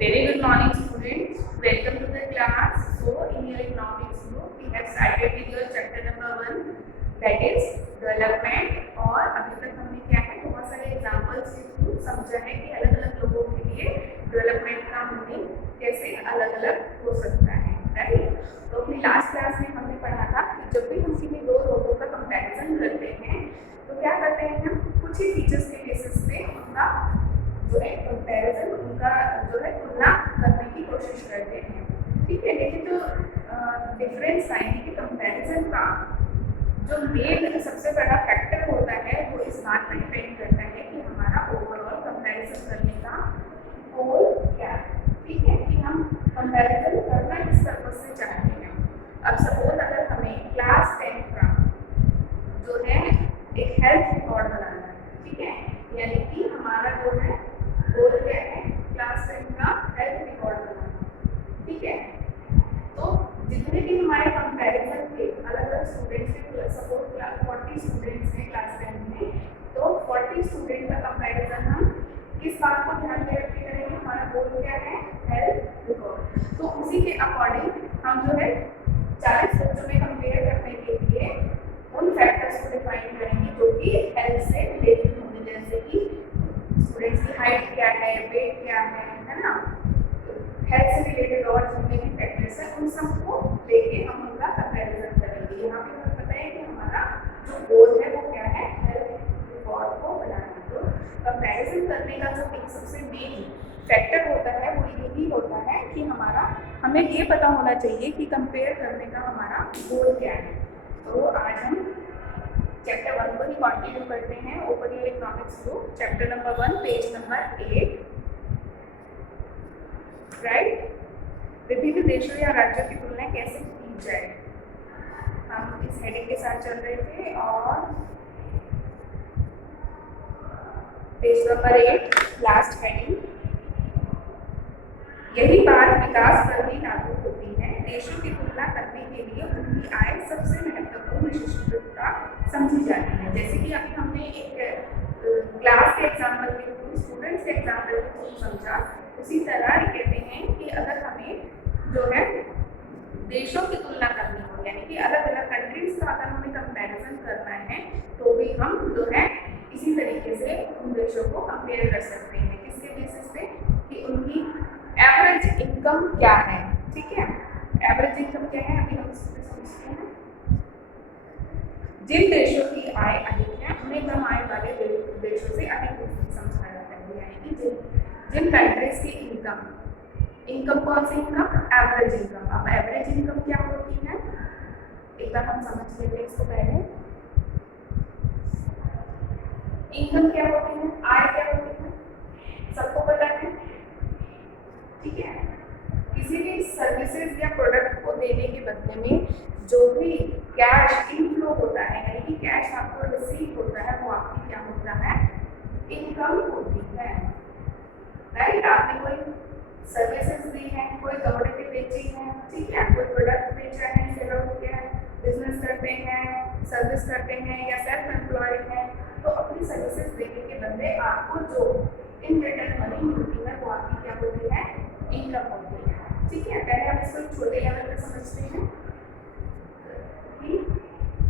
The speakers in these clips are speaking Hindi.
Very good morning, students. Welcome to the class. So, in your economics group, we have started with your chapter number 1, that is development. और अभी तक हमने क्या है बहुत सारे एग्जाम्पल्स के थ्रू समझा है कि अलग अलग लोगों के लिए डेवलपमेंट का मीनिंग कैसे अलग अलग हो सकता है, राइट। तो अपनी लास्ट क्लास में हमने पढ़ा था कि जब भी हम किसी दो लोगों का कंपैरिजन करते हैं तो क्या करते हैं हम कुछ ही फीचर्स के बेसिस पे उनका जो है कंपैरिजन, उनका जो है तुलना करने की कोशिश करते हैं, ठीक है। लेकिन जो डिफरेंस यानी कि कंपैरिजन का जो मेन सबसे बड़ा फैक्टर होता है वो इस बात पर डिपेंड करता है कि हमारा ओवरऑल कंपैरिजन करने का गोल क्या है, ठीक है, कि हम कंपैरिजन करना किस पर्पस से चाहते हैं। अब सपोज अगर हमें क्लास 10 का जो है एक हेल्थ रिकॉर्ड बनाना है, ठीक है, यानी कि हमारा जो है गोल क्या है क्लास 10 का हेल्थ रिकॉर्ड बनाना, ठीक है। तो जितने भी हमारे कंपैरिजन के अलग अलग स्टूडेंट्स के सपोज 40 स्टूडेंट्स हैं क्लास 10 में, तो 40 स्टूडेंट का कंपैरिजन हम किस बात को ध्यान में रख के करेंगे, हमारा गोल क्या है हेल्थ रिकॉर्ड। तो उसी के अकॉर्डिंग हम जो है 40 बच्चों में कंपेयर करने के लिए उन फैक्टर्स को डिफाइन करेंगे जो कि हेल्थ से रिलेटेड होंगे, जैसे कि स्टूडेंट्स की हाइट क्या है, वेट क्या है ना, हेल्थ से रिलेटेड और जितने भी फैक्टर्स हैं उन सबको लेके हम उनका कंपैरिजन करेंगे। यहाँ पे हमें पता है कि हमारा जो गोल है वो क्या है हेल्थ रिकॉर्ड को बनाना। तो कंपैरिजन करने का जो एक सबसे मेन फैक्टर होता है वो यही होता है कि हमें ये पता होना चाहिए कि कंपेयर करने का हमारा गोल क्या है। तो आज हम चैप्टर 1 को ही कंटिन्यू करते हैं। Open your economics group, chapter number 1, page number 8, right. विभिन्न देशों या राज्यों की तुलना कैसे की जाए, हम इस हेडिंग के साथ चल रहे थे। और पेज नंबर 8, लास्ट हेडिंग, यही बात विकास पर भी लागू होती है। देशों की तुलना करने के लिए उनकी आय सबसे महत्वपूर्ण विशिष्टता समझी जाती है। जैसे कि अभी हमने एक क्लास के एग्जाम्पल के थ्रू, स्टूडेंट्स के एग्जाम्पल के थ्रू समझा, उसी तरह कहते हैं कि अगर हमें जो है देशों की तुलना करनी हो, यानी कि अलग अलग कंट्रीज का अगर हमें कंपैरिजन करना है तो भी हम जो है इसी तरीके से उन देशों को कंपेयर कर सकते हैं। किसके बेसिस पे कि उनकी एवरेज इनकम क्या है, ठीक है। एवरेज इनकम क्या है अभी हम इसमें समझते हैं। जिन देशों की आय अधिक है उन्हें कम आय वाले देशों से अधिक समझा जाता है, यानी कि जिन कंट्रीज की इनकम कौन सी इनकम, एवरेज इनकम। अब एवरेज इनकम क्या होती है एक बार हम समझ लेते हैं इसको पहले। इनकम क्या होती है, आय क्या होती है, सबको पता है, ठीक है। किसी भी सर्विसेज या प्रोडक्ट को देने के बदले में जो भी कैश इनफ्लो होता है, यानी कि कैश आपको रिसीव होता है, वो आपकी क्या होता है इनकम होती है, राइट। आपने कोई सर्विसेज दी है, कोई कमोडिटी बेची है, ठीक है, कोई प्रोडक्ट बेचा है, सेल आउट किया है, बिजनेस करते हैं, सर्विस करते हैं या सेल्फ एम्प्लॉयड है, तो अपनी सर्विसेज देने के बदले आपको जो इन रिटर्न मनी मिलती है वो आपकी क्या होती है इनकम होती है, ठीक है। पहले हम इसको छोटे लेवल पर समझते हैं कि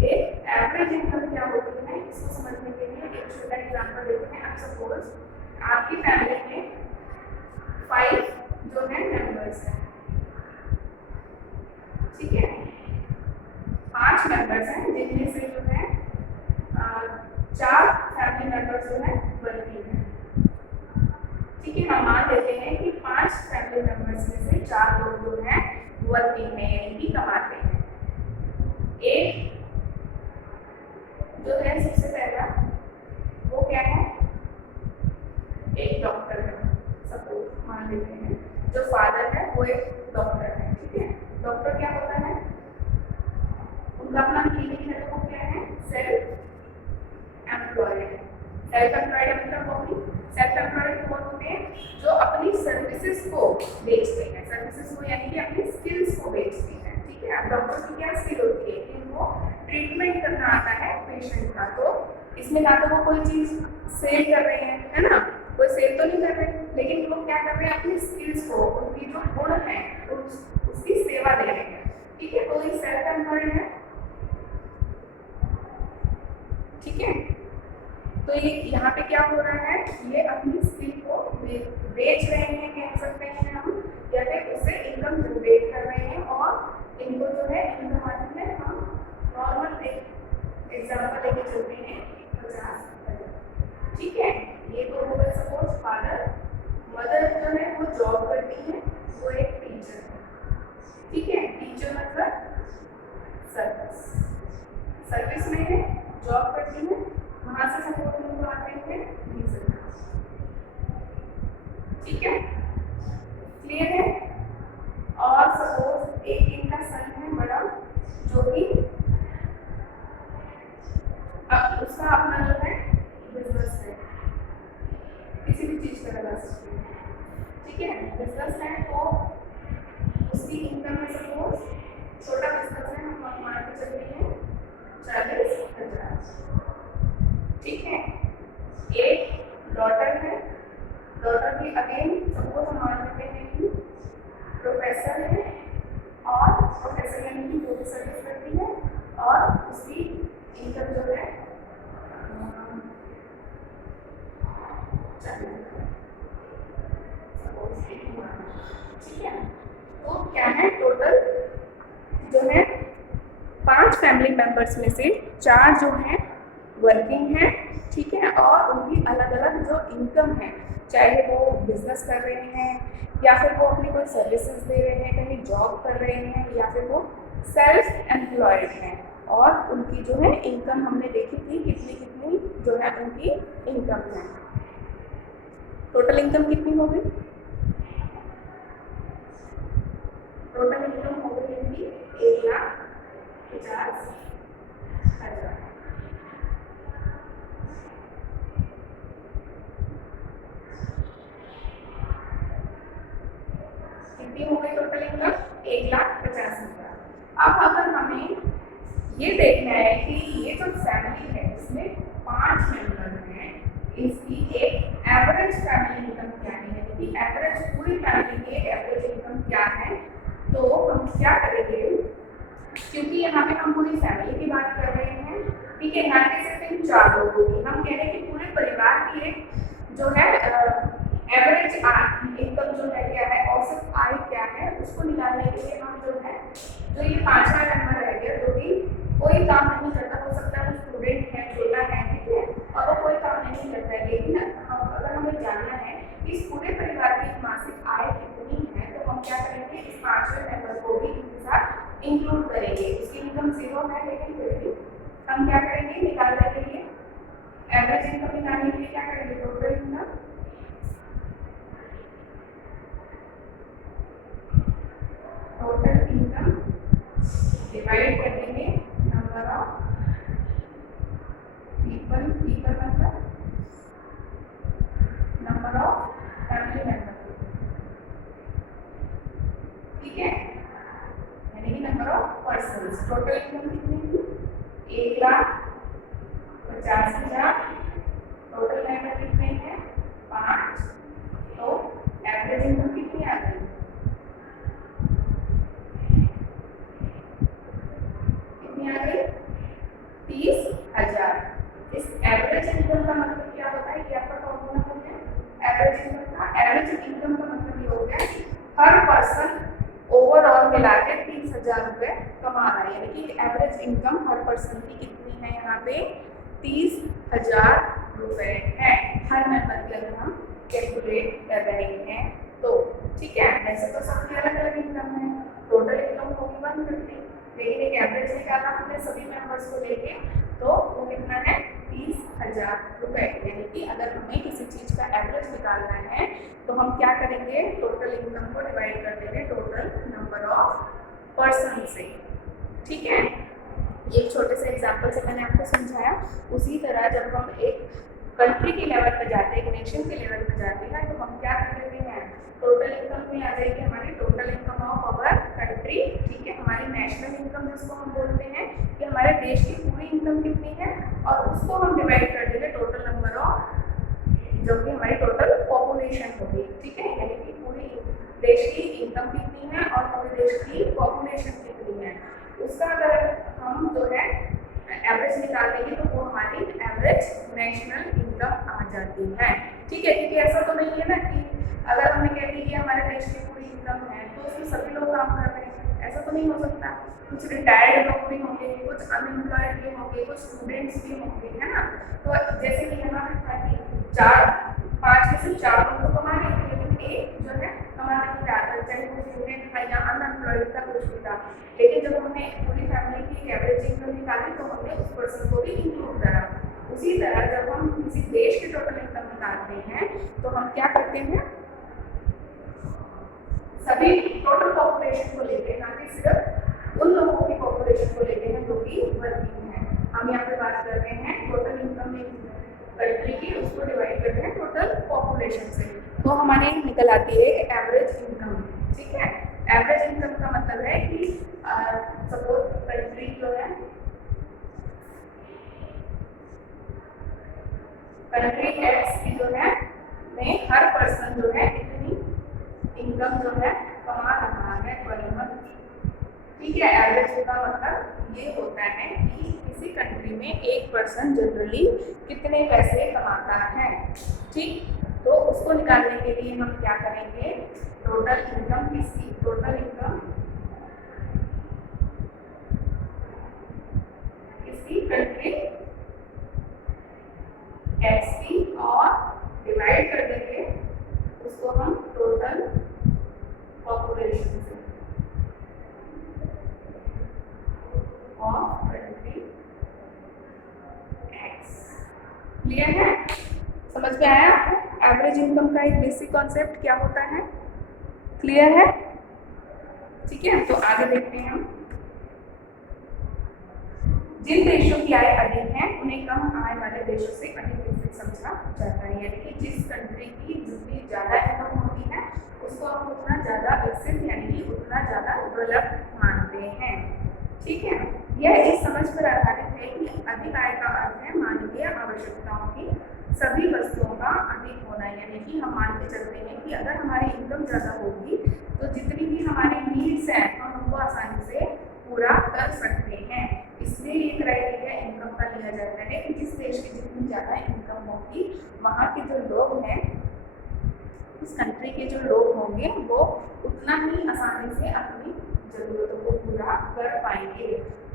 एक एवरेज इनकम क्या होती है। इसको समझने के लिए एक छोटा एग्जांपल लेते हैं। अब सपोज आपकी फैमिली में 5 जो है मेंबर्स हैं, ठीक है, 5 मेंबर्स हैं जिनमें से जो है 4 फैमिली मेंबर्स जो है वर्किंग है, ठीक है। हम मान लेते हैं कि 5 फैमिली मेंबर्स में से 4 लोग जो है वर्किंग है, यानी कि कमाते हैं। एक जो है सबसे पहला वो क्या है, एक डॉक्टर है, सपोज मान लेते हैं। जो फादर है वो एक डॉक्टर है, ठीक है। डॉक्टर क्या होता है, उनका अपना क्लिनिक है, तो वो क्या है सेल्फ एम्प्लॉयड। सेल्फ एम्प्लॉयड मतलब सेल्फ एम्प्लॉयड कौन होते हैं, जो अपनी सर्विसेज को बेचते हैं, सर्विसेज को यानी कि अपनी स्किल्स को बेचते हैं, ठीक है। अब डॉक्टर की क्या स्किल होती है कि उनको ट्रीटमेंट करना आता है पेशेंट का, तो इसमें ना तो वो कोई चीज़ सेल कर रहे हैं, है ना, कोई सेल तो नहीं कर रहे, लेकिन वो क्या कर रहे हैं, अपनी स्किल्स को, उनकी जो गुण है उसकी सेवा दे रहे हैं। ठीक है, तो ये सेल्फ एम्प्लॉयड है। ठीक है, तो ये यहाँ पे क्या हो रहा है, ये अपनी स्किल को बेच रहे हैं कह सकते हैं हम, या फिर उससे इनकम जनरेट कर रहे हैं, और इनको जो है इनकम आती है, हम नॉर्मल एग्जाम्पल लेके चलते हैं 50,000। ठीक है, ये तो होगा सपोज फादर, मदर जो है वो जॉब करती है, वो एक टीचर है। ठीक है, टीचर मतलब सर्विस में है, जॉब करती है, वहां से सपोर्ट लोग आते हैं 20,000। ठीक है, क्लियर है। और सपोज एक इनका सन है बड़ा, जो कि अब उसका अपना जो है बिजनेस है, किसी भी चीज का लगा सकते हैं। ठीक है, बिजनेस है, तो उसकी इनकम में सपोज छोटा बिजनेस है, हम मान के चल रही है 40,000। ठीक है, एक डॉटर है, डॉटर भी अगेन सपोज हम मान लेते हैं कि प्रोफेसर है, और प्रोफेसर यानी कि जो भी सर्विस करती है, और उसकी इनकम जो है ठीक है। तो क्या है, टोटल जो है 5 फैमिली मेंबर्स में से 4 जो हैं वर्किंग हैं। ठीक है, और उनकी अलग अलग जो इनकम है, चाहे वो बिजनेस कर रहे हैं, या फिर वो अपनी कोई सर्विसेज दे रहे हैं, कहीं जॉब कर रहे हैं, या फिर वो सेल्फ एम्प्लॉयड हैं, और उनकी जो है इनकम हमने देखी थी कितनी कितनी जो है उनकी इनकम है। टोटल इनकम कितनी हो गई, टोटल इनकम हो गई इनकी 1,50,000। कितनी हो गई टोटल इनकम, 1,50,000। अब अगर हमें ये देखना है कि ये जो फैमिली है इसमें 5 मेंबर हैं, इसकी एक एवरेज फैमिली इनकम क्या है, यानी कि एवरेज पूरी फैमिली की एवरेज इनकम क्या है, तो हम क्या करेंगे, क्योंकि यहाँ पे हम पूरी फैमिली की बात कर रहे हैं। ठीक है, यहाँ पे सिर्फ इन 4 लोगों की, हम कह रहे हैं कि पूरे परिवार की एक जो है एवरेज इनकम जो है क्या है, औसत आय क्या है, उसको निकालने के लिए हम जो है, जो ये 5वां मेंबर रह गया, जो कि कोई काम नहीं करता, हो सकता है वो स्टूडेंट है, छोटा है, ठीक है, और वो कोई काम नहीं करता है, लेकिन अगर हमें जानना है कि इस पूरे परिवार की मासिक आय कितनी है, तो हम क्या करेंगे, इस 5वें मेंबर को भी इनके साथ इंक्लूड करेंगे। उसकी इनकम 0 है, लेकिन फिर भी हम क्या करेंगे, निकालने के लिए एवरेज इनकम निकालने के लिए क्या करेंगे, टोटल इनकम, डिवाइड कर देंगे नंबर ऑफ पीपल मतलब नंबर ऑफ फैमिली मेंबर। ठीक है, यानी कि number of persons. Total income कितनी थी, 1,50,000। टोटल मेंबर कितने हैं, 5, तो एवरेज इनकम कितनी आ गई, कितनी आ गई, 30,000। इस एवरेज इनकम का मतलब क्या होता है, ये आपका फॉर्मूला हो गया एवरेज इनकम का। एवरेज इनकम का मतलब ये हो गया कि हर पर्सन ओवरऑल मिला के 30,000 रुपये कमा रहा है, यानी कि एवरेज इनकम हर पर्सन की कितनी है, यहाँ पे 30,000 रुपये है हर मेंबर की, अगर हम कैलकुलेट कर रहे हैं तो। ठीक है, वैसे तो सबकी अलग अलग इनकम है, टोटल इनकम होगी 150, लेकिन एक एवरेज निकाला हमने सभी मेंबर्स को लेके, तो वो कितना है, 30,000 रुपये। यानी कि अगर हमें किसी चीज़ का एवरेज निकालना है तो हम क्या करेंगे, टोटल इनकम को डिवाइड कर देंगे टोटल नंबर ऑफ पर्सन से। ठीक है, एक छोटे से एग्जाम्पल से मैंने आपको समझाया। उसी तरह जब हम एक कंट्री के लेवल पर जाते हैं, एक नेशन के लेवल पर जाते हैं, तो हम क्या कर देते हैं, टोटल इनकम में आ जाएगी हमारी total income of our country. ठीक है, हमारी नेशनल इनकम जिसको हम बोलते हैं कि हमारे देश की पूरी इनकम कितनी है, और उसको हम डिवाइड कर देंगे टोटल नंबर ऑफ, जो कि हमारी टोटल पॉपुलेशन होगी, ठीक है, यानी कि पूरी देश की इनकम कितनी है और पूरे देश की पॉपुलेशन कितनी है, उसका अगर हम जो है एवरेज निकालेंगे तो वो हमारी एवरेज नेशनल इनकम आ जाती है, ठीक है। क्योंकि ऐसा तो नहीं है ना कि अगर हमने कह दी कि हमारे देश की पूरी इनकम है तो उसमें सभी लोग काम कर रहे हैं, ऐसा तो नहीं हो सकता। कुछ रिटायर्ड लोग भी होंगे, कुछ अनएम्प्लॉयड भी होंगे, कुछ स्टूडेंट्स भी होंगे, है ना। तो जैसे कि यहाँ पे था कि 5 में से 4 लोग तो कमा रहे थे, लेकिन एक जो है कमा नहीं रहा था, चाहे वो स्टूडेंट था या अनएम्प्लॉयड था, कुछ भी था। लेकिन जब हमने पूरी फैमिली की एवरेज इनकम निकाली तो हमने उस पर्सन को भी इंक्लूड करा। उसी तरह जब हम किसी देश की टोटल इनकम निकालते हैं तो हम क्या करते हैं, सभी टोटल पॉपुलेशन को लेते हैं, ना कि सिर्फ उन लोगों की पॉपुलेशन को लेते हैं जो कि वर्किंग है। हम यहाँ पे बात कर रहे हैं टोटल इनकम कंट्री की, उसको डिवाइड करते हैं टोटल पॉपुलेशन से, तो हमारे निकल आती है एवरेज इनकम, ठीक है। एवरेज इनकम का मतलब है कि सपोज कंट्री जो है, कंट्री एक्स की जो है में हर पर्सन जो है इतनी इनकम जो है कमा रहा है पर मंथ, ठीक है। एवरेज का मतलब ये होता है कि किसी कंट्री में एक पर्सन जनरली कितने पैसे कमाता है, ठीक। तो उसको निकालने के लिए हम क्या करेंगे, टोटल इनकम किसकी, टोटल इनकम किसकी, कंट्री एक्स की, और डिवाइड कर देंगे उसको हम टोटल पॉपुलेशन से ऑफ कंट्री एक्स। क्लियर है, समझ में आया आपको एवरेज इनकम का एक बेसिक कॉन्सेप्ट क्या होता है, क्लियर है, ठीक है। तो आगे देखते हैं हम, जिन देशों की आय अधिक है उन्हें कम आय वाले देशों से अधिक विकसित समझा जाता है, यानी कि जिस कंट्री की जितनी ज़्यादा इनकम होती है उसको हम उतना ज़्यादा विकसित यानी कि उतना ज़्यादा डेवलप मानते हैं, ठीक है। यह इस समझ पर आधारित है कि अधिक आय का अर्थ है मानवीय आवश्यकताओं की सभी वस्तुओं का अधिक होना, यानी कि हम मान के चलते हैं कि अगर हमारी इनकम ज़्यादा होगी तो जितनी भी हमारी नीड्स हैं हम उनको आसानी से पूरा कर सकते हैं। इसलिए ये क्राइटेरिया इनकम का लिया जाता है कि जिस देश की जितनी ज़्यादा इनकम होगी वहाँ के जो लोग हैं, उस कंट्री के जो लोग होंगे वो उतना ही आसानी से अपनी ज़रूरतों को पूरा कर पाएंगे।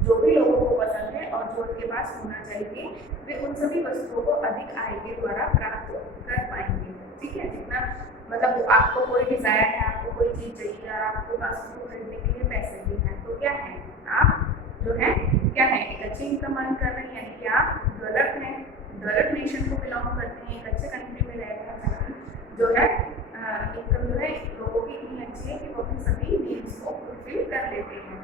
जो भी लोगों को पसंद है और जो उनके पास होना चाहिए वे उन सभी वस्तुओं को अधिक आय के द्वारा प्राप्त कर पाएंगे, ठीक है। जितना मतलब आपको कोई डिज़ायर है, आपको कोई चीज़ चाहिए और आपके पास उसको खरीदने के लिए पैसे भी हैं, तो क्या है, आप जो है क्या है, एक अच्छी इनकम अर्न कर रहे हैं, क्या डेवलप हैं, डेवलप नेशन को बिलोंग करते हैं, एक अच्छे कंट्री में रह रहे हैं, जो है इनकम जो है लोगों की इतनी अच्छी है कि वो अपनी सभी नीड्स को फुलफिल कर लेते हैं।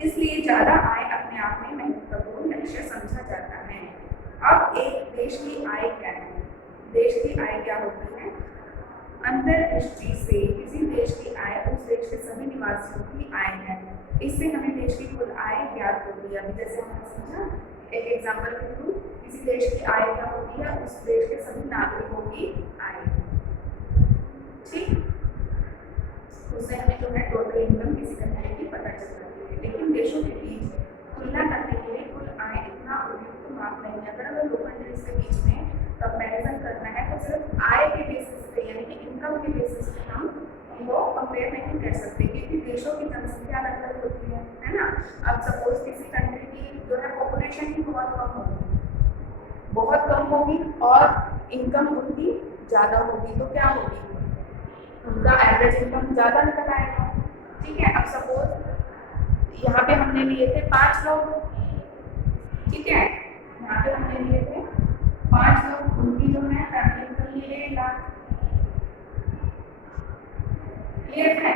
इसलिए ज़्यादा आय अपने आप में महत्वपूर्ण लक्ष्य समझा जाता है। अब एक देश की आय क्या है, देश की आय क्या होती है, अंतर्दृष्टि से किसी देश की आय उस देश के सभी निवासियों की आय है, इससे हमें देश की कुल आय ज्ञात होती है। अभी जैसे हमने समझा एक एग्जाम्पल के थ्रू, किसी देश की आय क्या होती है, उस देश के सभी नागरिकों की आय, ठीक। उससे हमें जो है टोटल इनकम किसी कंट्री की पता चल जाती है। लेकिन देशों के बीच तुलना करने के लिए कुल आय इतना उपयुक्त माप नहीं है। अगर हमें दो कंट्रीज के बीच में कंपैरिजन करना है तो सिर्फ आय के बेसिस पे यानी कि इनकम के बेसिस पे हम वो कंपेयर नहीं कर सकते, क्योंकि देशों की जनसंख्या अलग अलग होती है ना। अब सपोज किसी कंट्री की जो है पॉपुलेशन ही बहुत कम होगी और इनकम उनकी ज़्यादा होगी, तो क्या होगी, उनका एवरेज इनकम ज़्यादा निकल आएगा, ठीक है। अब सपोज यहाँ पे हमने लिए थे 5 लोग, ठीक है, यहाँ पे हमने लिए थे 5 लोग, उनकी जो है फैमिली इनकम लिए 1 लाख, क्लियर है।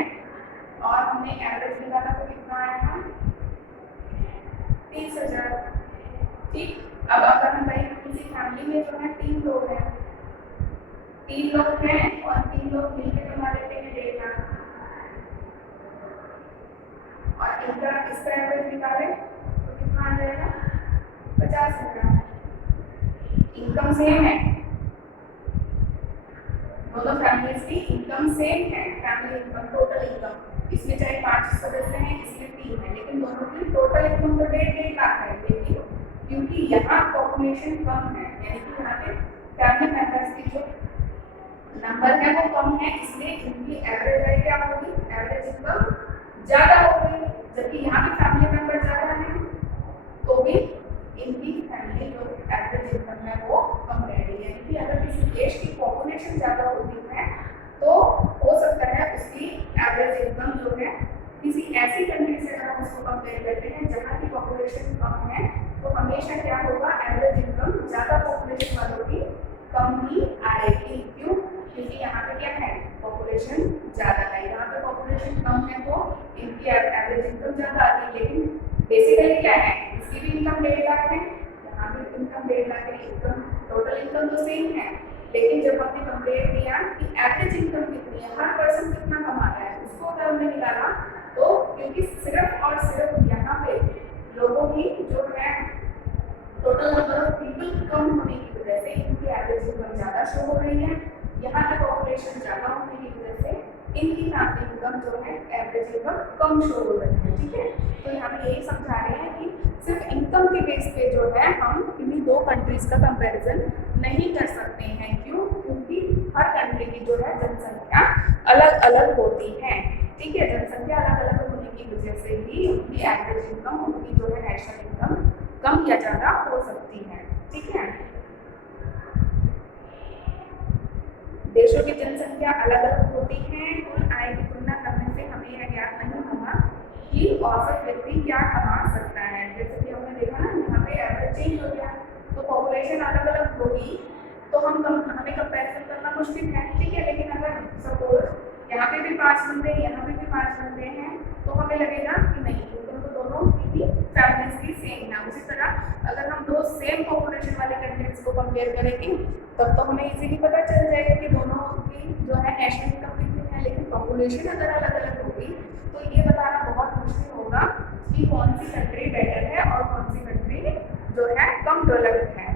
और हमने एवरेज निकाला तो कितना आएगा, 30,000, ठीक। अब अगर हम भाई किसी फैमिली में जो है 3 लोग हैं, 3 लोग हैं और 3 लोग मिलकर कमा लेते हैं 1.5 लाख, और इनका इसका एवरेज निकाले तो कितना आ जाएगा, 50,000। इनकम सेम है दोनों फैमिलीज की इनकम सेम है, फैमिली इनकम टोटल इनकम इसमें चाहे 5 सदस्य हैं इसमें 3 है, लेकिन दोनों की टोटल इनकम तो 1.5 लाख है, लेकिन क्योंकि यहाँ पॉपुलेशन कम है यानी कि यहाँ पे फैमिली मेंबर्स की जो नंबर है वो कम है, इसलिए इनकी एवरेज है क्या होगी, एवरेज इनकम ज्यादा होगी। जबकि यहाँ पे फैमिली मेंबर ज्यादा है तो भी इनकी फैमिली जो एवरेज इनकम है वो कम रहेगी। यानी कि अगर किसी देश की पॉपुलेशन ज़्यादा होती है तो हो सकता है उसकी एवरेज इनकम जो है किसी ऐसी कंट्री से अगर हम उसको कंपेयर करते हैं जहाँ की पॉपुलेशन कम है तो हमेशा क्या होगा, एवरेज इनकम ज़्यादा पॉपुलेशन वालों की कम ही आएगी। क्यों? क्योंकि यहाँ पे क्या है, पॉपुलेशन ज़्यादा है, यहाँ पे पॉपुलेशन कम है तो इनकी एवरेज इनकम ज़्यादा आती है। लेकिन बेसिकली क्या है, इसकी भी इनकम 1.5 लाख है, यहाँ भी इनकम 1.5 लाख है, इनकम टोटल इनकम तो सेम है, लेकिन जब हमने कंपेयर किया कि एवरेज इनकम कितनी है, हर पर्सन कितना कमा रहा है, उसको अगर हमने निकाला तो क्योंकि सिर्फ और सिर्फ यहाँ पे लोगों की जो है total number of people come होने की वजह से इनकी एवरेज इनकम ज़्यादा शो हो रही है, यहाँ पे पॉपुलेशन ज़्यादा होने की वजह से इनकी फैमिली इनकम जो है एवरेज इनकम कम शो हो रही है। ठीक है, तो यहाँ पे यही समझा रहे हैं कि सिर्फ इनकम के बेस पे जो है हम किन्हीं दो कंट्रीज का कंपैरिजन नहीं कर सकते हैं। क्यों? क्योंकि हर कंट्री की जो है जनसंख्या अलग अलग होती है। ठीक है, जनसंख्या अलग अलग होने की वजह से ही उनकी एवरेज इनकम, उनकी जो है नेशनल इनकम कम या ज़्यादा हो सकती है। ठीक है, देशों की जनसंख्या अलग अलग होती है, कुल आय की तुलना करने से हमें यह ज्ञात नहीं होगा कि औसत व्यक्ति क्या कमा सकता है। जैसे कि हमने देखा ना, यहाँ पे एवरेज चेंज हो गया तो पॉपुलेशन अलग अलग होगी तो हमें कंपैरिजन करना मुश्किल है। ठीक है, लेकिन अगर सपोज यहाँ पे भी 5 बंदे, यहाँ पे भी 5 बंदे हैं तो हमें लगेगा कि नहीं, इनकम तो दोनों की फैमिलीज की सेम है। उसी तरह अगर हम दो सेम पॉपुलेशन वाले कंट्रीज को कंपेयर करेंगे तब तो हमें इजीली पता चल जाएगा कि दोनों की जो है नेशनल इनकम कितनी है। लेकिन पॉपुलेशन अगर अलग अलग होगी तो ये बताना बहुत मुश्किल होगा कि कौन सी कंट्री बेटर है और कौन सी कंट्री जो है कम डेवलप्ड है।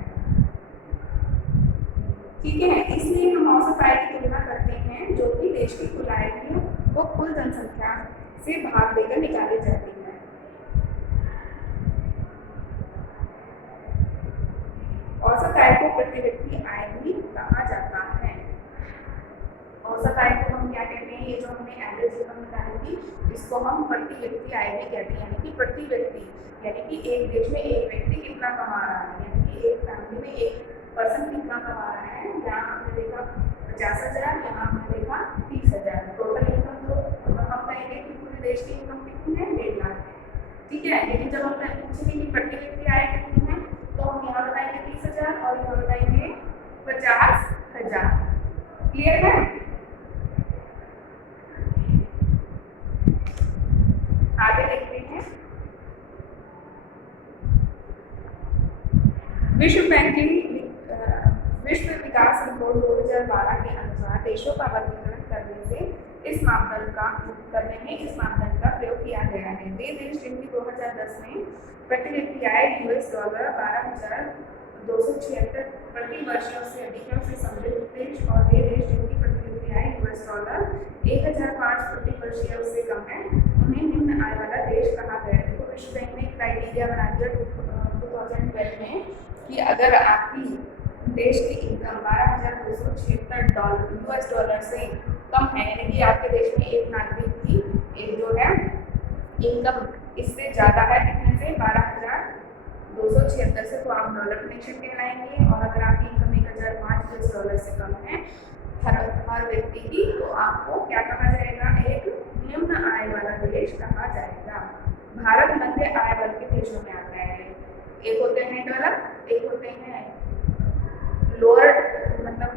ठीक है, इसलिए हम औसत आय की तुलना करते हैं जो कि देश की कुल आय की वो कुल जनसंख्या से भाग देकर निकाली जाती है। औसत आय को प्रति व्यक्ति आय भी कहा जाता है। औसत आय को हम क्या कहते हैं, ये जो हमने एवरेज इनकम निकाली थी इसको हम प्रति व्यक्ति आय भी कहते हैं। यानी कि प्रति व्यक्ति यानी कि एक देश में एक व्यक्ति कितना कमा रहा है, यानी कि एक फैमिली में एक पर्सन कितना कमा रहा है। यहाँ हमने देखा 50,000, यहाँ हमने देखा 30,000। टोटल इनकम तो हम कहेंगे कि पूरे देश की इनकम कितनी है, 1.5 लाख है। ठीक है, लेकिन जब हम पूछेंगे कि प्रति व्यक्ति आय कितनी है तो हम यहाँ बताएंगे 30,000 और यहाँ बताएंगे 50,000। क्लियर है? आगे देखते हैं। विश्व विकास रिपोर्ट 2012 के अनुसार देशों का वर्गीकरण करने में इस मापदंड का प्रयोग किया गया है। वे देश जिनकी 2010 में प्रति व्यक्ति आय $12,276 प्रति वर्ष से अधिक है उसे समृद्ध देश, और वे देश जिनकी प्रति व्यक्ति आय $1,005 प्रति वर्ष या उससे कम है उन्हें निम्न आय वाला देश कहा गया है। तो विश्व बैंक ने क्राइटेरिया बना दिया 2012 में कि अगर आपकी देश की इनकम $12,276 US डॉलर से कम है, यानी कि आपके देश में एक नागरिक की एक जो है इनकम इससे ज़्यादा है, कितने से, 12,276 से, तो आप डेवलप्ड नेशन कहलाएंगे। और अगर आपकी इनकम $1,005 US डॉलर से कम है हर व्यक्ति की, तो आपको क्या कहा जाएगा, एक निम्न आय वाला देश कहा जाएगा। भारत मध्य आय वर्ग के देशों में आता है। एक होते हैं डेवलप, एक होते हैं लोअर मतलब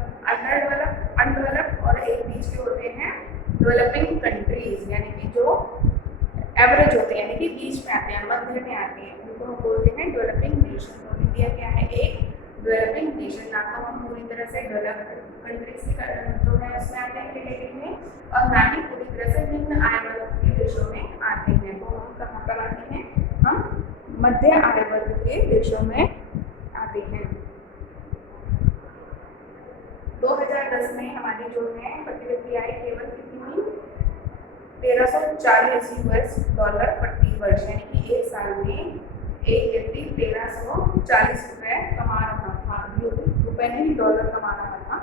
अनडेवलप और एक बीच के होते हैं डेवलपिंग कंट्रीज, यानी कि जो एवरेज होते हैं, यानी कि बीच में आते हैं, मध्य में आते हैं, उनको हम बोलते हैं डेवलपिंग नेशन। तो इंडिया क्या है, एक डेवलपिंग नेशन। ना तो हम पूरी तरह से डेवलप्ड कंट्रीज जो है उसमें आते हैं कैटेगरी में, और ना ही पूरी तरह से निम्न आय वर्ग के देशों में आते हैं। तो हम कहाँ पर आते हैं, हम मध्य आय वर्ग के देशों में आते हैं। 2010 में हमारी जो है प्रति व्यक्ति आय केवल कितनी हुई, $1340 प्रति वर्ष, यानी कि एक साल में एक व्यक्ति 1340 रुपये कमा रहा था, रुपये नहीं डॉलर कमा रहा था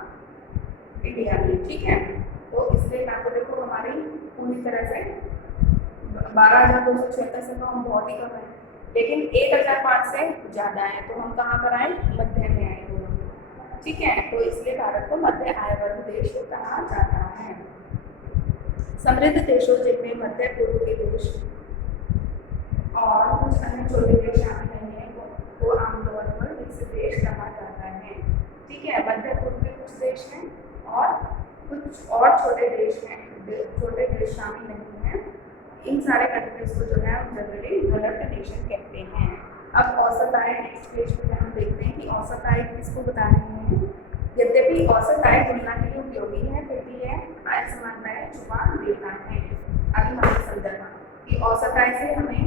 इंडिया में। ठीक है, तो इसलिए ना तो देखो हमारी पूरी तरह से 12,276 से तो हम बहुत ही कम है, लेकिन 1,005 से ज़्यादा है, तो हम कहाँ पर आए, मध्य में आए दोनों। ठीक है, तो इसलिए भारत को मध्य आय वर्ग देश कहा जाता है। समृद्ध देशों जिनमें मध्य पूर्व के देश और कुछ अन्य छोटे देश शामिल नहीं है वो आमतौर पर विकसित देश कहा जाता है। ठीक है, मध्य पूर्व के कुछ देश हैं और कुछ और छोटे देश हैं, छोटे देश शामिल नहीं हैं। इन सारे कंट्रीज को जो है हम जनरली डेवलप्ड नेशन कहते हैं। अब औसत आय नेक्स्ट पेज पे हम देखते हैं कि औसत आय किसको बता रहे हैं। यद्यपि औसत आय तुलना के लिए उपयोगी है, फिर भी यह आय समानताएं छुपा देता है। अभी हमें समझना कि औसत आय से हमें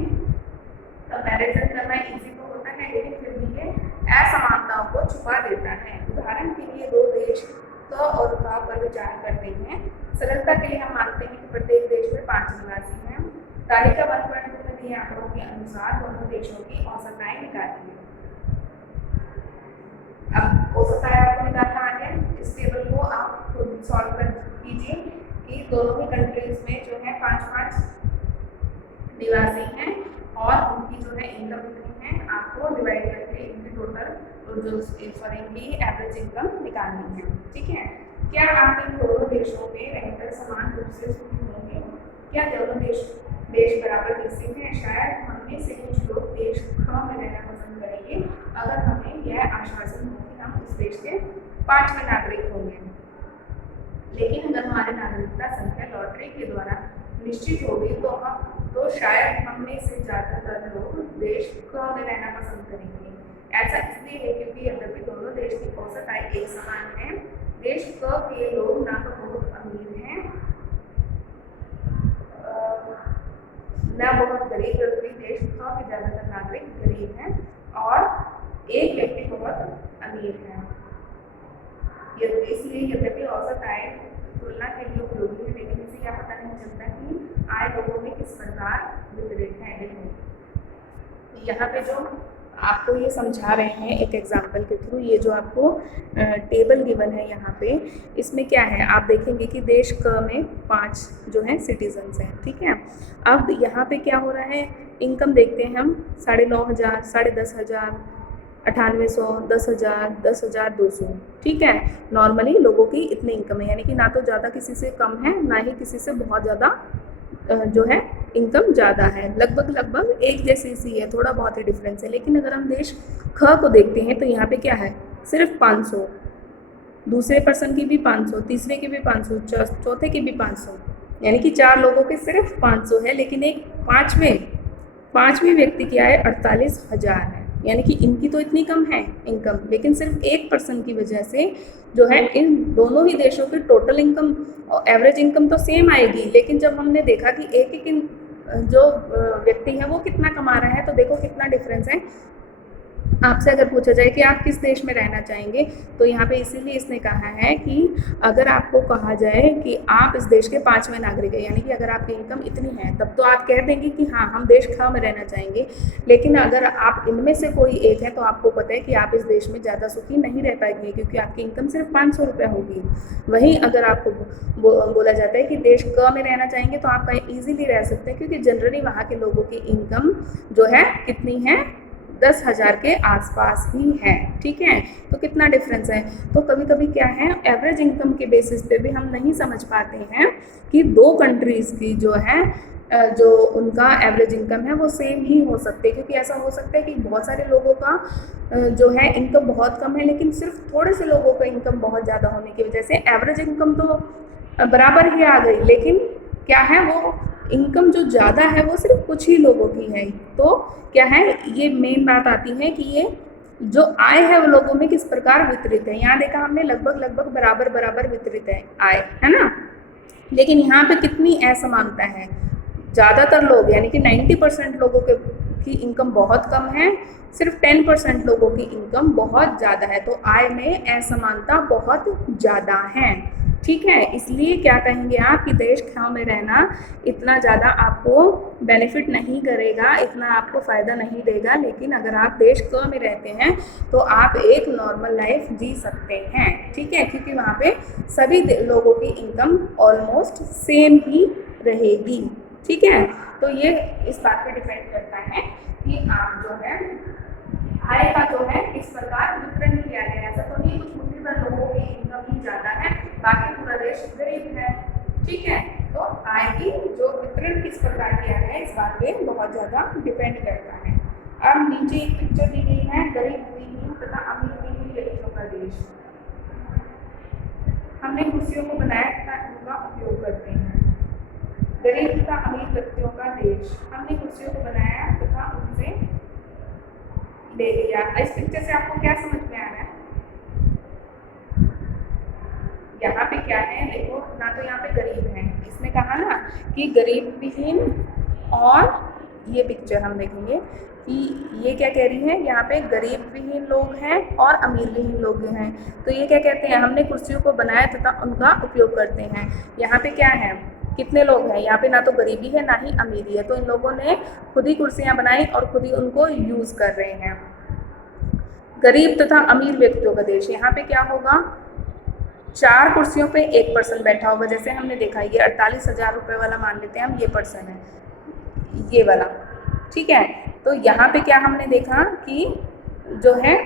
कंपैरिजन करना इजी तो होता है, लेकिन फिर भी ये असमानताओं को छुपा देता है। उदाहरण के लिए दो देश क और ख पर विचार करते हैं। सरलता के लिए हम मानते हैं कि प्रत्येक देश में 5 निवासी हैं। तालिका 1.2 में दिए आंकड़ों के अनुसार दोनों देशों की औसत आय निकालिए। अब औसत आय आपको निकालना आ गया, इस टेबल को आप खुद सॉल्व कर कीजिए कि दोनों ही कंट्रीज में जो है 5-5 निवासी हैं और उनकी जो है इनकम कितनी है, आपको डिवाइड करके इनकी टोटल जो इनकी एवरेज इनकम निकालनी है। ठीक है, क्या आप इन दोनों देशों में रहकर समान रूप से सुखी होंगे? क्या दोनों देश बराबर विकसित हैं? शायद हममें से कुछ लोग देश ख में रहना पसंद करेंगे अगर हमें यह आश्वासन हो कि हम उस देश के 5वें नागरिक होंगे, लेकिन अगर हमारी नागरिकता संख्या लॉटरी के द्वारा निश्चित होगी तो शायद हम में से ज़्यादातर लोग देश क में रहना पसंद करेंगे। ऐसा इसलिए है क्योंकि यद्यपि दोनों देश की औसत आय एक समान है, देश क के लोग ना तो बहुत अमीर हैं न बहुत गरीब, जबकि देश ख के ज़्यादातर नागरिक गरीब हैं और एक व्यक्ति बहुत अमीर है। इसलिए यद्यपि औसत आय तुलना के लिए उपयोगी है, लेकिन इसे यह पता नहीं चलता कि आय लोगों में किस प्रकार वितरित है। यहाँ पे जो आपको ये समझा रहे हैं एक एग्जाम्पल के थ्रू, ये जो आपको टेबल गिवन है यहाँ पे, इसमें क्या है आप देखेंगे कि देश क में 5 जो हैं सिटीजन्स हैं। ठीक है, अब यहाँ पे क्या हो रहा है, इनकम देखते हैं हम 9,500, 10,500, 9800, 10,000, 10,200। ठीक है, नॉर्मली लोगों की इतनी इनकम है, यानी कि ना तो ज़्यादा किसी से कम है ना ही किसी से बहुत ज़्यादा जो है इनकम ज़्यादा है, लगभग एक जैसी सी है, थोड़ा बहुत ही डिफरेंस है। लेकिन अगर हम देश ख को देखते हैं तो यहाँ पे क्या है, सिर्फ 500, दूसरे पर्सन की भी 500, तीसरे की भी 500, चौथे की भी 500, यानी कि 4 लोगों के सिर्फ 500 है। लेकिन एक पाँचवें व्यक्ति की आय 48,000 है, यानी कि इनकी तो इतनी कम है इनकम, लेकिन सिर्फ एक पर्सन की वजह से जो है इन दोनों ही देशों की टोटल इनकम और एवरेज इनकम तो सेम आएगी, लेकिन जब हमने देखा कि एक जो व्यक्ति है वो कितना कमा रहा है, तो देखो कितना डिफरेंस है। आपसे अगर पूछा जाए कि आप किस देश में रहना चाहेंगे, तो यहाँ पे इसीलिए इसने कहा है कि अगर आपको कहा जाए कि आप इस देश के 5वें नागरिक हैं, यानी कि अगर आपकी इनकम इतनी है, तब तो आप कह देंगे कि हाँ हम देश ख में रहना चाहेंगे। लेकिन अगर आप इनमें से कोई एक है तो आपको पता है कि आप इस देश में ज़्यादा सुखी नहीं रह पाएंगे, क्योंकि आपकी इनकम सिर्फ 500 रुपये होगी। वहीं अगर आपको बोला जाता है कि देश क में रहना चाहेंगे तो आप ईजिली रह सकते हैं, क्योंकि जनरली वहाँ के लोगों की इनकम जो है कितनी है, 10,000 के आसपास ही है। ठीक है, तो कितना डिफरेंस है। तो कभी कभी क्या है, एवरेज इनकम के बेसिस पे भी हम नहीं समझ पाते हैं कि दो कंट्रीज़ की जो है जो उनका एवरेज इनकम है वो सेम ही हो सकते हैं, क्योंकि ऐसा हो सकता है कि बहुत सारे लोगों का जो है इनकम बहुत कम है, लेकिन सिर्फ थोड़े से लोगों का इनकम बहुत ज़्यादा होने की वजह से एवरेज इनकम तो बराबर ही आ गई, लेकिन क्या है वो इनकम जो ज़्यादा है वो सिर्फ कुछ ही लोगों की है। तो क्या है, ये मेन बात आती है कि ये जो आय है वो लोगों में किस प्रकार वितरित है। यहाँ देखा हमने लगभग बराबर वितरित है आय, है ना, लेकिन यहाँ पे कितनी असमानता है। ज़्यादातर लोग यानी कि 90% लोगों की इनकम बहुत कम है सिर्फ 10% लोगों की इनकम बहुत ज़्यादा है, तो आय में असमानता बहुत ज़्यादा है। ठीक है, इसलिए क्या कहेंगे आप कि देश ख में रहना इतना ज़्यादा आपको बेनिफिट नहीं करेगा, इतना आपको फ़ायदा नहीं देगा, लेकिन अगर आप देश क में रहते हैं तो आप एक नॉर्मल लाइफ जी सकते हैं। ठीक है, क्योंकि वहाँ पे सभी लोगों की इनकम ऑलमोस्ट सेम ही रहेगी। ठीक है, तो ये इस बात पे डिपेंड करता है कि आप जो है आय का जो है इस प्रकार वितरण किया गया है। ऐसा तो नहीं कुछ मुट्ठी भर लोगों की इनकम ही ज़्यादा है, बाकी पूरा देश गरीब है। ठीक है, तो आय की जो वितरण किस प्रकार किया गया है इस बात पे बहुत ज़्यादा डिपेंड करता है। अब नीचे एक पिक्चर दी गई है, गरीब विहीन तथा अमीर विहीन व्यक्तियों का देश। हमने कुर्सियों को बनाया तथा उनका उपयोग करते हैं। गरीब तथा अमीर व्यक्तियों का देश, हमने कुर्सियों को बनाया तथा उनसे ले लिया। इस पिक्चर से आपको क्या समझ में आ रहा है? यहाँ पे क्या है, देखो ना, तो यहाँ पे गरीब है, इसमें कहा ना कि गरीब विहीन, और ये पिक्चर हम देखेंगे कि ये क्या कह रही है, यहाँ पे गरीब विहीन लोग हैं और अमीर विहीन लोग हैं। तो ये क्या कहते हैं, हमने कुर्सियों को बनाया तथा उनका उपयोग करते हैं। यहाँ पे क्या है, कितने लोग हैं, यहाँ पे ना तो गरीबी है ना ही अमीरी है, तो इन लोगों ने खुद ही कुर्सियाँ बनाई और खुद ही उनको यूज़ कर रहे हैं। गरीब तथा अमीर व्यक्तियों का देश, यहाँ पे क्या होगा, 4 कुर्सियों पे 1 पर्सन बैठा होगा। जैसे हमने देखा ये 48,000 रुपये वाला मान लेते हैं हम, ये पर्सन है ये वाला। ठीक है, तो यहाँ पे क्या हमने देखा कि जो है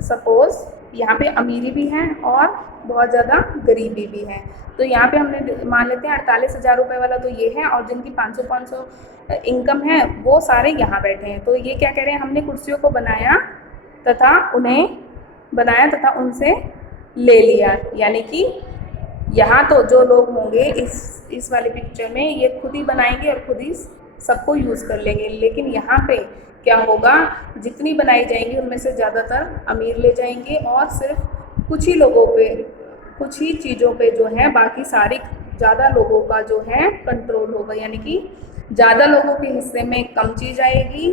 सपोज यहाँ पे अमीरी भी है और बहुत ज़्यादा गरीबी भी है। तो यहाँ पे हमने मान लेते हैं 48,000 रुपये वाला तो ये है, और जिनकी 500 इनकम है वो सारे यहाँ बैठे हैं। तो ये क्या कह रहे हैं, हमने कुर्सियों को बनाया तथा उनसे ले लिया, यानी कि यहाँ तो जो लोग होंगे इस वाले पिक्चर में ये खुद ही बनाएंगे और खुद ही सबको यूज़ कर लेंगे, लेकिन यहाँ पे क्या होगा, जितनी बनाई जाएंगी उनमें से ज़्यादातर अमीर ले जाएंगे और सिर्फ कुछ ही लोगों पे, कुछ ही चीज़ों पे जो है बाकी सारी ज़्यादा लोगों का जो है कंट्रोल होगा, यानी कि ज़्यादा लोगों के हिस्से में कम चीज़ आएगी,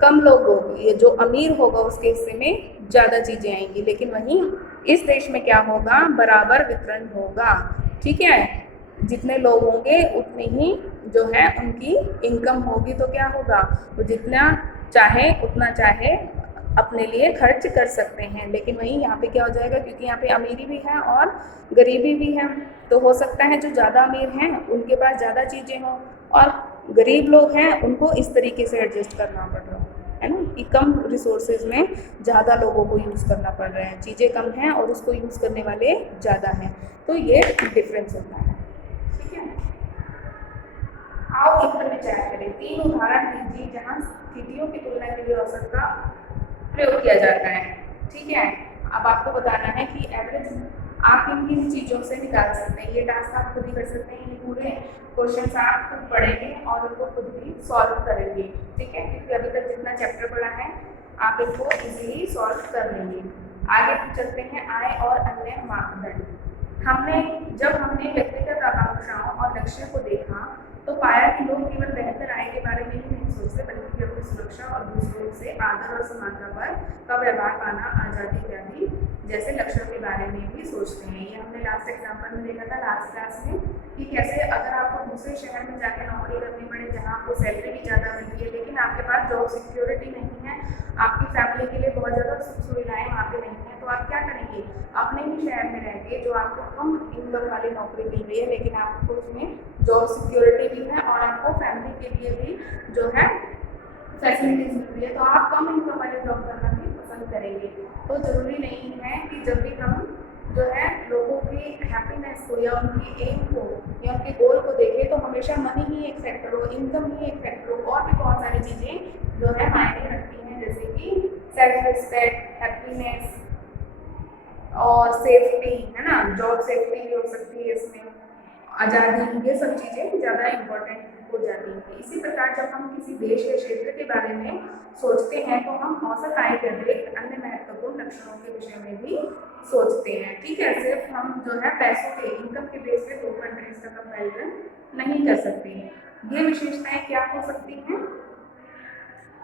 कम लोगों ये जो अमीर होगा उसके हिस्से में ज़्यादा चीज़ें आएंगी। लेकिन वहीं इस देश में क्या होगा, बराबर वितरण होगा। ठीक है, जितने लोग होंगे उतनी ही जो है उनकी इनकम होगी, तो क्या होगा, वो जितना चाहे उतना चाहे अपने लिए खर्च कर सकते हैं। लेकिन वहीं यहाँ पे क्या हो जाएगा, क्योंकि यहाँ पे अमीरी भी है और गरीबी भी है, तो हो सकता है जो ज़्यादा अमीर हैं उनके पास ज़्यादा चीज़ें हों और गरीब लोग हैं उनको इस तरीके से एडजस्ट करना पड़ रहा है ना, कि कम रिसोर्सेज में ज़्यादा लोगों को यूज़ करना पड़ रहा है, चीज़ें कम हैं और उसको यूज़ करने वाले ज़्यादा हैं, तो ये डिफरेंस होता है। ठीक है, आओ एक पर विचार करें। 3 उदाहरण दीजिए जहाँ स्थितियों की तुलना के लिए औसत का प्रयोग किया जाता है। ठीक है, अब आपको बताना है कि एवरेज आप किन किन चीज़ों से निकाल सकते हैं। ये टास्क आप खुद ही कर सकते हैं, ये पूरे क्वेश्चन आप खुद पढ़ेंगे और उनको खुद भी सॉल्व करेंगे। ठीक है, क्योंकि अभी तक जितना चैप्टर पढ़ा है आप इनको इजीली सॉल्व कर लेंगे। आगे चलते हैं, आय और अन्य मापदंड। जब हमने व्यक्तिगत आकांक्षाओं और लक्ष्य को देखा तो पाया कि लोग केवल बेहतर आय के बारे में ही नहीं सोचते, बल्कि अपनी सुरक्षा और दूसरों से आदर और समानता पर का व्यवहार पाना, आज़ादी इत्यादि जैसे लक्ष्यों के बारे में भी सोचते हैं। ये हमने लास्ट एग्जाम्पल में देखा था लास्ट क्लास में, कि कैसे अगर आपको दूसरे शहर में जाकर नौकरी करनी पड़े जहाँ आपको सैलरी भी ज़्यादा मिलती है, लेकिन आपके पास जॉब सिक्योरिटी नहीं है, आपकी फैमिली के लिए बहुत ज़्यादा सुख सुविधाएँ वहाँ पे नहीं है, तो आप क्या करेंगे, अपने ही शहर में रह के जो आपको कम इनकम वाली नौकरी मिल रही है लेकिन आपको उसमें जॉब सिक्योरिटी भी है और आपको फैमिली के लिए भी जो है फैसिलिटीज मिल रही है, तो आप कम इनकम वाले जॉब करना भी पसंद करेंगे। तो ज़रूरी नहीं है कि जब भी हम जो है लोगों की हैप्पीनेस को या उनकी एम को या उनके गोल को देखें तो हमेशा मनी ही एक फैक्टर हो, इनकम ही एक फैक्टर हो, और भी बहुत सारी चीज़ें जो है मायने रखती हैं, जैसे कि सेल्फ रिस्पेक्ट, हैप्पीनेस और सेफ्टी, है ना, जॉब सेफ्टी भी हो सकती है इसमें, आज़ादी, ये सब चीज़ें ज़्यादा इम्पोर्टेंट हो जाती हैं। इसी प्रकार जब हम किसी देश या क्षेत्र के बारे में सोचते हैं तो हम औसत आय के अतिरिक्त अन्य महत्वपूर्ण लक्षणों के विषय में भी सोचते हैं। ठीक है, सिर्फ हम जो है पैसों के इनकम के बेस पे 2 कंट्रीज का कंपेरिजन नहीं कर सकते। ये विशेषताएं क्या हो सकती हैं,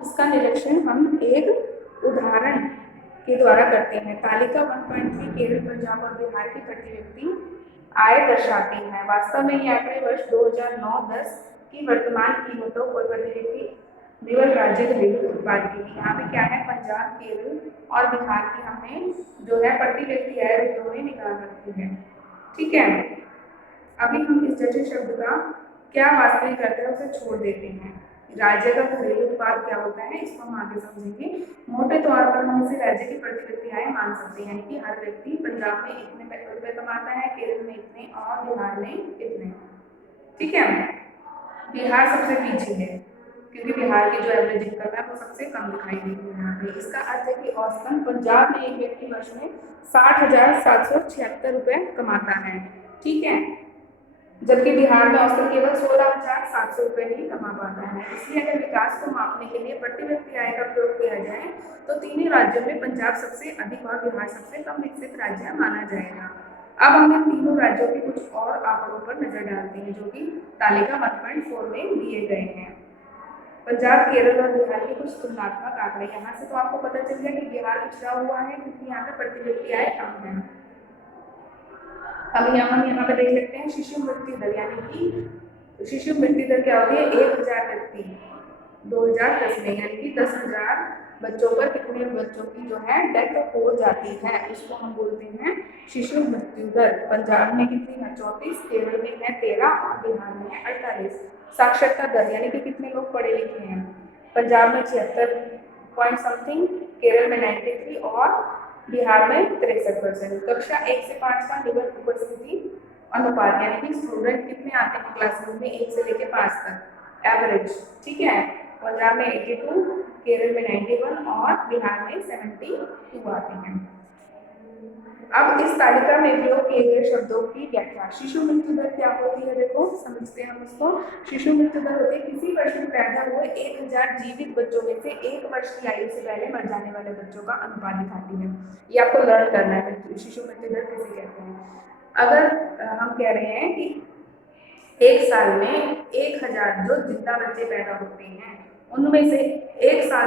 इसका निरीक्षण हम एक उदाहरण के द्वारा करते हैं। तालिका 1.3 केरल, पंजाब और बिहार की प्रति व्यक्ति आय दर्शाती है। वास्तव में ये आंकड़े वर्ष 2009-10 की वर्तमान कीमतों और प्रति व्यक्ति निवल राज्य घरेलू उत्पाद की है। यहाँ पे क्या है, पंजाब, केरल और बिहार की हमने जो है प्रति व्यक्ति आय रुपयों में निकाल रखी है। ठीक है, अभी हम इस जटिल शब्द का क्या वास्तविक अर्थ है उसे छोड़ देते हैं। राज्य का घरेलू उत्पाद क्या होता है इसको हम आगे समझेंगे। मोटे तौर पर हम इसे राज्य की प्रति व्यक्ति आय मान सकते हैं, यानी कि हर व्यक्ति पंजाब में इतने रुपए कमाता है, केरल में इतने और बिहार में इतने। ठीक है, बिहार सबसे पीछे है क्योंकि बिहार की जो एवरेज इनकम है वो सबसे कम दिखाई देती है यहाँ पे। इसका अर्थ है कि औसतन पंजाब में एक व्यक्ति वर्ष में 60,776 रुपए कमाता है। ठीक है, जबकि बिहार में औसतन केवल 16,700 रुपए ही कमा पाता है। इसलिए अगर विकास को मापने के लिए प्रति व्यक्ति आय का प्रयोग किया जाए तो तीनों राज्यों में पंजाब सबसे अधिक और बिहार सबसे कम विकसित राज्य माना जाएगा। अब हम इन तीनों राज्यों के कुछ और आंकड़ों पर नजर डालते हैं जो कि तालिका 1.4 में दिए गए हैं। पंजाब, केरल और बिहार के कुछ तुलनात्मक आंकड़े। यहाँ से तो आपको पता चल गया कि बिहार पिछड़ा हुआ है क्योंकि यहाँ पे प्रति व्यक्ति आय कम है। अब यहाँ पे देख सकते हैं शिशु मृत्यु दर, यानी कि शिशु मृत्यु दर क्या होती है, 1000 व्यक्ति 2010 में, यानी कि 10,000 बच्चों पर कितने बच्चों की जो है डेथ हो जाती है, उसको हम बोलते हैं शिशु मृत्यु दर। पंजाब में कितनी है, 34, केरल में है 13 और बिहार में है 48। साक्षरता दर, यानी कि कितने लोग पढ़े लिखे हैं, पंजाब में 76 पॉइंट समथिंग, केरल में 93 और बिहार में 63%। कक्षा 1 से 5 का निबंध उपस्थिति अनुपात, यानी कि स्टूडेंट कितने आते हैं क्लासरूम में 1 से लेकर 5 तक एवरेज। ठीक है, पंजाब में 82, केरल में 91 और बिहार में 72 आते हैं। अब इस तालिका में प्रयोग किए गए शब्दों की व्याख्या। शिशु मृत्यु दर क्या होती है, देखो समझते हैं हम इसको। शिशु मृत्यु दर होती है किसी वर्ष में पैदा हुए 1000 जीवित बच्चों में से 1 वर्ष की आयु से पहले मर जाने वाले बच्चों का अनुपात दिखाती है। ये आपको लर्न करना है, शिशु मृत्यु दर किसे कहते हैं। अगर हम कह रहे हैं कि एक साल में 1000 जो जिंदा बच्चे पैदा होते हैं उनमें से 1 साल